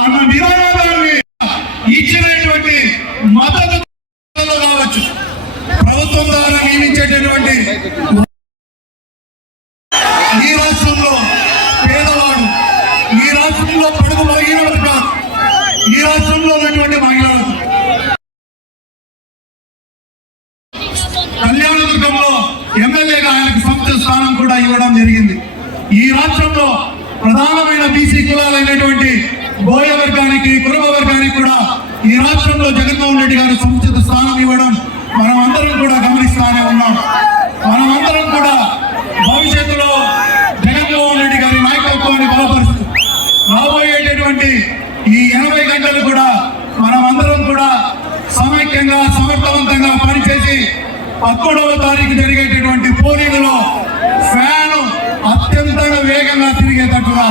అన్న నినాదాన్ని ఇచ్చినటువంటి మద్దతు కావచ్చు. ప్రభుత్వం ద్వారా నియమించేటటువంటి ఈ రాష్ట్రంలో పేదవాడు ఈ రాష్ట్రంలో పడుగు బలహీన వర్గాలు, ఈ రాష్ట్రంలో ఉన్నటువంటి మహిళలు. కళ్యాణదుర్గంలో ఎమ్మెల్యేగా ఆయనకు సంస్థ స్థానం కూడా ఇవ్వడం జరిగింది. ఈ రాష్ట్రంలో ప్రధానమైన బీసీ కుల బోయ వర్గానికి కురుబ వర్గానికి కూడా ఈ రాష్ట్రంలో జగన్మోహన్ రెడ్డి గారు సముచిత స్థానం ఇవ్వడం మనం అందరం కూడా గమనిస్తానే ఉన్నాం. మనం అందరం కూడా భవిష్యత్తులో జగన్మోహన్ రెడ్డి గారి నాయకత్వాన్ని బలపరుస్తూ రాబోయేటటువంటి ఈ ఎనభై గంటలు కూడా మనం అందరం కూడా సమైక్యంగా సమర్థవంతంగా పనిచేసి పదకొండవ తారీఖు జరిగేటటువంటి పోలింగ్లో ఫ్యాన్ అత్యంత వేగంగా తిరిగేటట్టుగా